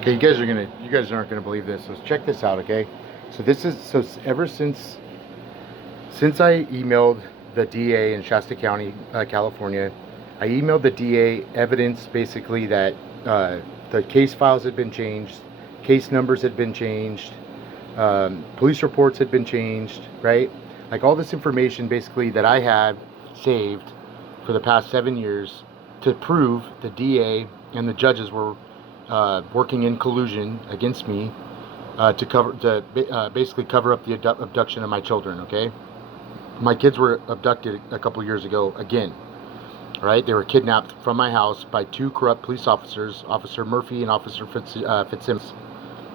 Okay, you guys aren't gonna believe this. So check this out, okay? So this is ever since I emailed the DA in Shasta County, California, I emailed the DA evidence basically that the case files had been changed, case numbers had been changed, police reports had been changed, right? Like all this information basically that I had saved for the past 7 years to prove the DA and the judges were working in collusion against me to basically cover up the abduction of my children. Okay, my kids were abducted a couple years ago again. Right, they were kidnapped from my house by two corrupt police officers, Officer Murphy and Officer Fitzsimmons.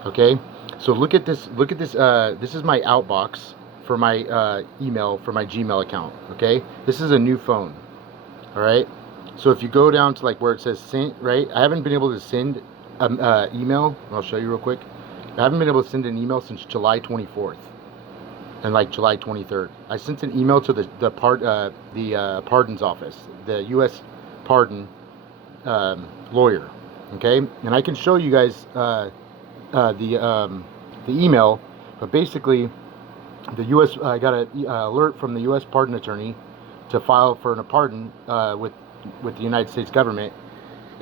Okay, so look at this. Look at this. This is my outbox for my email for my Gmail account. Okay, this is a new phone. All right. So if you go down to like where it says send, right? I haven't been able to send an email. I'll show you real quick. I haven't been able to send an email since July 24th and like July 23rd. I sent an email to the pardons office, the U.S. pardon lawyer. Okay, and I can show you guys the email, but basically the U.S. I got an alert from the U.S. pardon attorney to file for a pardon with the United States government,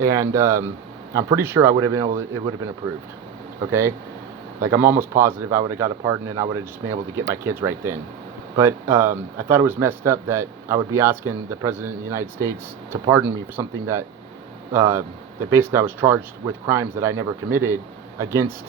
and I'm pretty sure I would have been able to, it would have been approved. Okay, like I'm almost positive I would have got a pardon and I would have just been able to get my kids right then. But I thought it was messed up that I would be asking the President of the United States to pardon me for something that that basically I was charged with crimes that I never committed against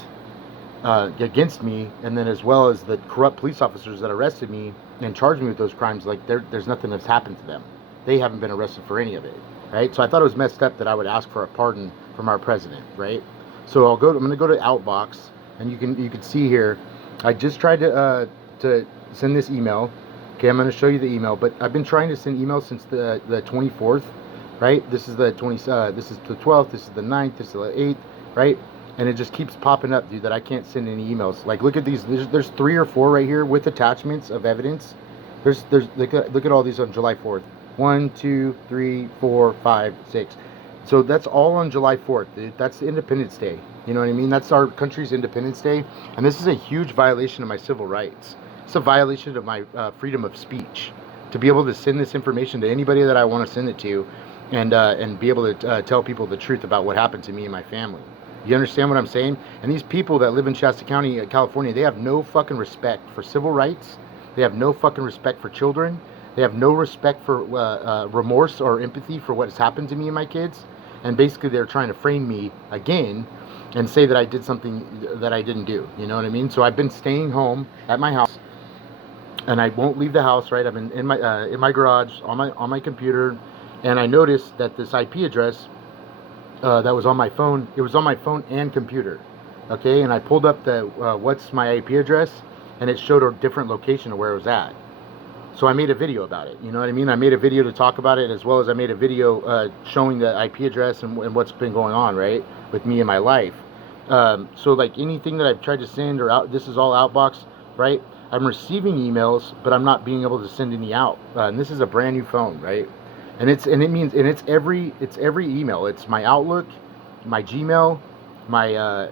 me, and then as well as the corrupt police officers that arrested me and charged me with those crimes. Like there's nothing that's happened to them. They haven't been arrested for any of it, right? So I thought it was messed up that I would ask for a pardon from our president, right? So I'm going to go to Outbox, and you can see here. I just tried to send this email. Okay, I'm going to show you the email, but I've been trying to send emails since the 24th, right? This is the 20. This is the 12th. This is the 9th. This is the 8th, right? And it just keeps popping up, dude, that I can't send any emails. Like, look at these. There's 3 or 4 right here with attachments of evidence. There's look at all these on July 4th. 1, 2, 3, 4, 5, 6. So that's all on July 4th, dude. That's Independence Day. You know what I mean? That's our country's Independence Day, and this is a huge violation of my civil rights. It's a violation of my freedom of speech to be able to send this information to anybody that I want to send it to, and be able to tell people the truth about what happened to me and my family. You understand what I'm saying? And these people that live in Shasta County, California, they have no fucking respect for civil rights. They have no fucking respect for children. They have no respect for remorse or empathy for what has happened to me and my kids. And basically they're trying to frame me again and say that I did something that I didn't do. You know what I mean? So I've been staying home at my house, and I won't leave the house, right? I've been in my garage on my computer, and I noticed that this IP address that was on my phone, it was on my phone and computer. Okay, and I pulled up the what's my IP address, and it showed a different location of where it was at. So I made a video about it. You know what I mean? I made a video to talk about it, as well as I made a video showing the IP address and what's been going on, right, with me in my life. So like anything that I've tried to send or out, this is all Outbox, right? I'm receiving emails, but I'm not being able to send any out. And this is a brand new phone, right? And it's every email. It's my Outlook, my Gmail, my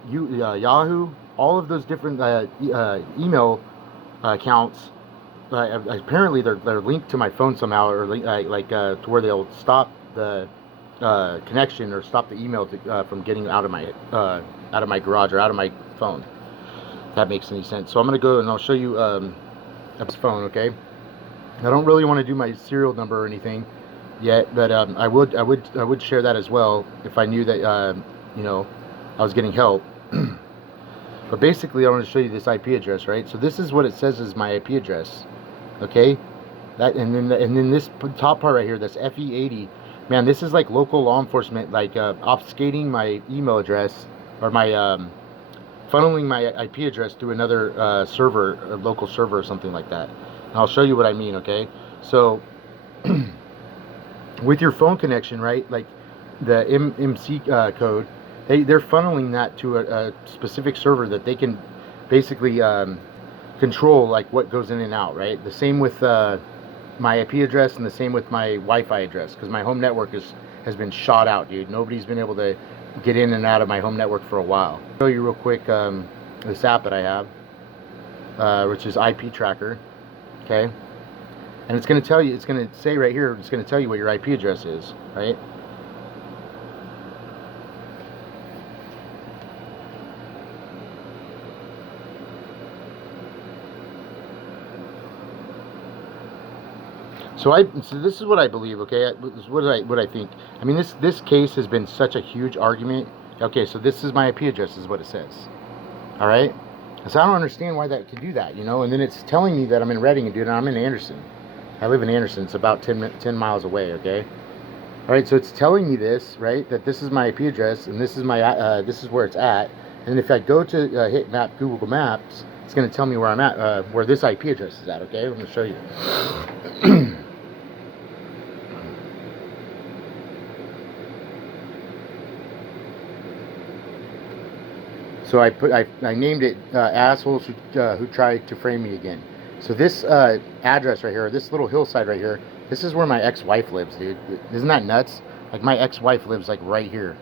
Yahoo, all of those different email accounts. Apparently they're linked to my phone somehow, or to where they'll stop the connection or stop the email from getting out of my garage or out of my phone. If that makes any sense. So I'm gonna go and I'll show you this phone. Okay. I don't really want to do my serial number or anything yet, but I would share that as well if I knew that I was getting help. But basically I want to show you this IP address, right? So this is what it says is my IP address. Okay, that and then this top part right here, that's FE80. Man, this is like local law enforcement, like obfuscating my email address, or my funneling my IP address through another server, a local server or something like that. And I'll show you what I mean. Okay, so with your phone connection, right, like the MC code, they're funneling that to a specific server that they can basically control, like what goes in and out, right? The same with my IP address, and the same with my Wi-Fi address, because my home network has been shot out, dude. Nobody's been able to get in and out of my home network for a while. I'll show you real quick this app that I have, which is IP Tracker, okay? And it's going to tell you, it's going to say right here, it's going to tell you what your IP address is, right? So this is what I believe, okay? This is what I think. I mean, this case has been such a huge argument. Okay, so this is my IP address, is what it says. All right. So I don't understand why that could do that, you know. And then it's telling me that I'm in Reading, and dude, I'm in Anderson. I live in Anderson. It's about 10 miles away. Okay. All right. So it's telling me this, right? That this is my IP address, and this is my this is where it's at. And if I go to hit map Google Maps, it's going to tell me where I'm at, where this IP address is at. Okay. I'm going to show you. So I named it assholes who tried to frame me again. So this address right here, this little hillside right here, this is where my ex-wife lives, dude. Isn't that nuts? Like, my ex-wife lives like right here,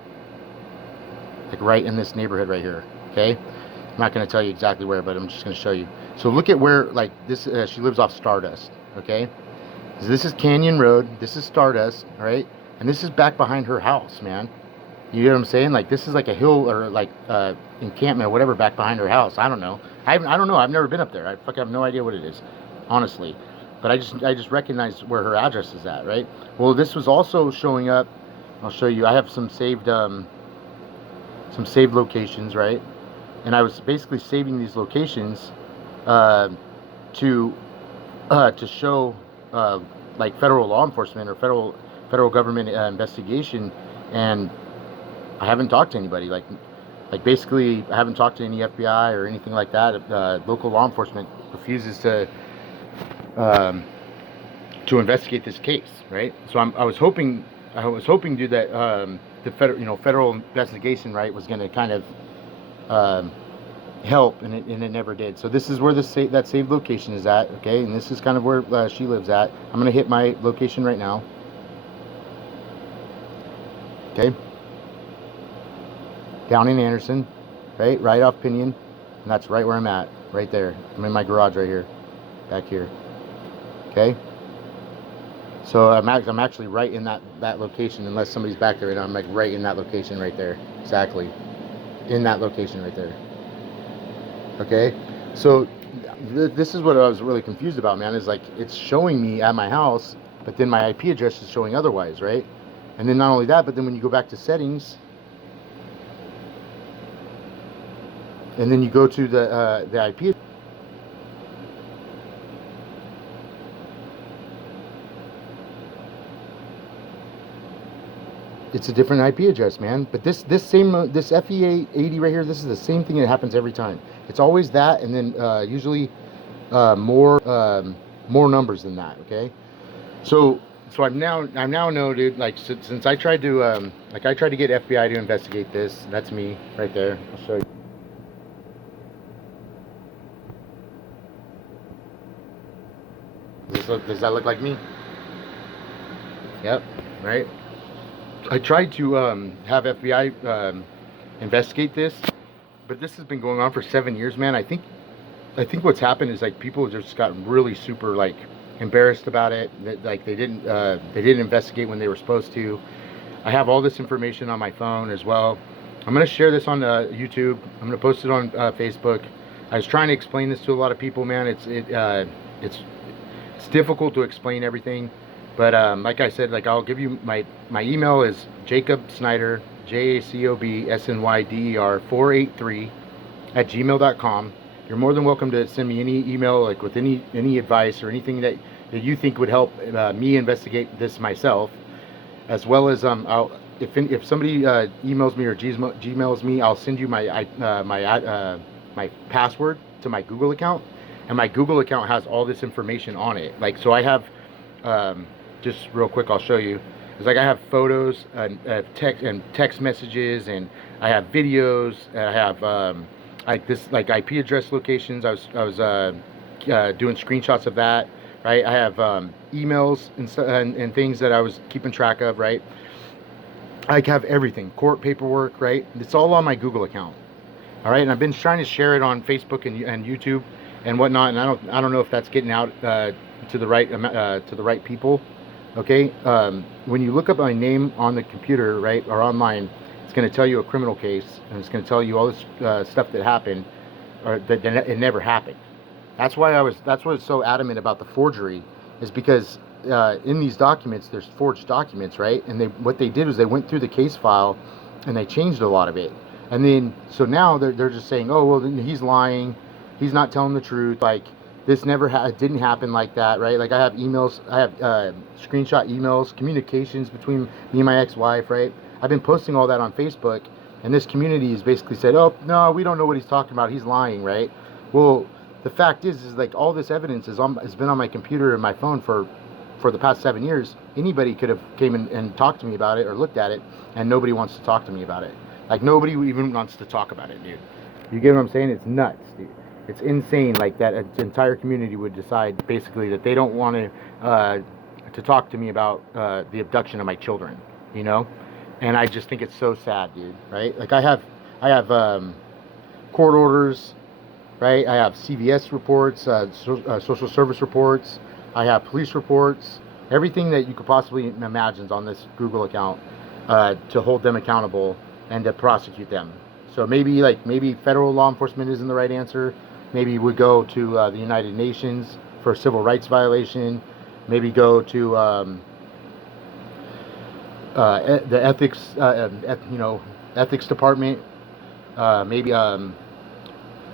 like right in this neighborhood right here. Okay, I'm not going to tell you exactly where, but I'm just going to show you. So look at where, like, this. She lives off Stardust. Okay, so this is Canyon Road. This is Stardust. All right, and this is back behind her house, man. You know what I'm saying? Like, this is like a hill or like encampment or whatever back behind her house. I don't know. I don't know. I've never been up there. I fucking have no idea what it is, honestly. But I just recognized where her address is at, right? Well, this was also showing up. I'll show you. I have some saved locations, right? And I was basically saving these locations to show like federal law enforcement or federal government investigation. And I haven't talked to anybody, like basically I haven't talked to any FBI or anything like that. Local law enforcement refuses to investigate this case, right? So I was hoping, dude, that the federal investigation, right, was going to kind of help, and it never did. So this is where that saved location is at, okay? And this is kind of where she lives at. I'm going to hit my location right now, okay? Down in Anderson, right off Pinion, and that's right where I'm at, right there. I'm in my garage right here, back here. Okay. So I'm actually right in that location, unless somebody's back there right now. I'm like right in that location right there, exactly, in that location right there. Okay. So this is what I was really confused about, man. Is like it's showing me at my house, but then my IP address is showing otherwise, right? And then not only that, but then when you go back to settings. And then you go to the IP. It's a different IP address, man. But this same this FE 80 right here, this is the same thing that happens every time. It's always that, and then usually more numbers than that. Okay, so I'm now know, dude. Like since I tried to I tried to get FBI to investigate this. That's me right there. I'll show you. Does that look like me? Yep, right. I tried to have FBI investigate this, but this has been going on for 7 years, man. I think what's happened is like people just got really super like embarrassed about it. That like they didn't investigate when they were supposed to. I have all this information on my phone as well. I'm gonna share this on YouTube. I'm gonna post it on Facebook. I was trying to explain this to a lot of people, man. It's difficult to explain everything, but like I said, like I'll give you my email is Jacob Snyder, JACOBSNYDER 483 at gmail.com. You're more than welcome to send me any email, like with any advice or anything that you think would help me investigate this myself, as well as if somebody emails me or Gmails me, I'll send you my my password to my Google account. And my Google account has all this information on it. Like, so I have, just real quick, I'll show you. It's like I have photos and text messages, and I have videos. And I have like IP address locations. I was doing screenshots of that. Right. I have emails and things that I was keeping track of. Right. I have everything, court paperwork, right? It's all on my Google account. All right, and I've been trying to share it on Facebook and YouTube and whatnot, and I don't know if that's getting out to the right people. Okay, when you look up my name on the computer, right, or online, it's going to tell you a criminal case, and it's going to tell you all this stuff that happened, or that it never happened. That's why That's what is so adamant about the forgery, is because in these documents, there's forged documents, right? And what they did was they went through the case file, and they changed a lot of it. And then so now they're just saying, oh well, he's lying, he's not telling the truth. Like this never didn't happen like that, right? Like I have emails, I have screenshot emails, communications between me and my ex-wife, right? I've been posting all that on Facebook, and this community has basically said, oh no, we don't know what he's talking about. He's lying, right? Well, the fact is like all this evidence has been on my computer and my phone for the past 7 years. Anybody could have came in and talked to me about it or looked at it, and nobody wants to talk to me about it. Like nobody even wants to talk about it, dude. You get what I'm saying? It's nuts, dude. It's insane. Like that entire community would decide basically that they don't want to talk to me about the abduction of my children. You know, and I just think it's so sad, dude. Right? Like I have court orders. Right? I have CVS reports, social service reports. I have police reports. Everything that you could possibly imagine is on this Google account to hold them accountable and to prosecute them. So maybe federal law enforcement isn't the right answer. Maybe we go to the United Nations for a civil rights violation. Maybe go to the ethics, ethics department. Maybe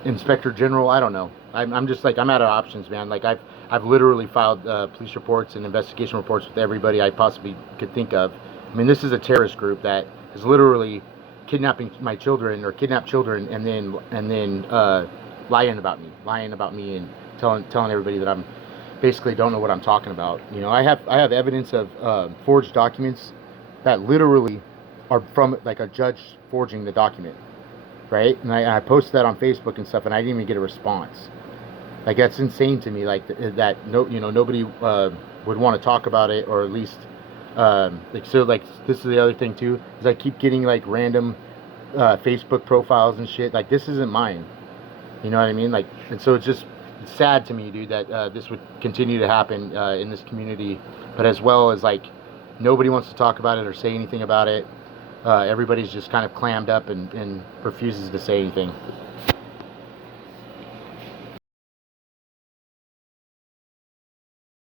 Inspector General. I don't know. I'm just like I'm out of options, man. Like I've literally filed police reports and investigation reports with everybody I possibly could think of. I mean, this is a terrorist group that is literally kidnapping my children or kidnap children and then lying about me and telling everybody that I'm basically don't know what I'm talking about. You know, I have evidence of forged documents that literally are from like a judge forging the document, right? And I posted that on Facebook and stuff, and I didn't even get a response. Like that's insane to me. Like that nobody would want to talk about it, or at least like this is the other thing too, is I keep getting like random Facebook profiles and shit. Like this isn't mine. You know what I mean? Like, and so it's sad to me, dude, that this would continue to happen in this community, but as well as like nobody wants to talk about it or say anything about it. Everybody's just kind of clammed up and refuses to say anything.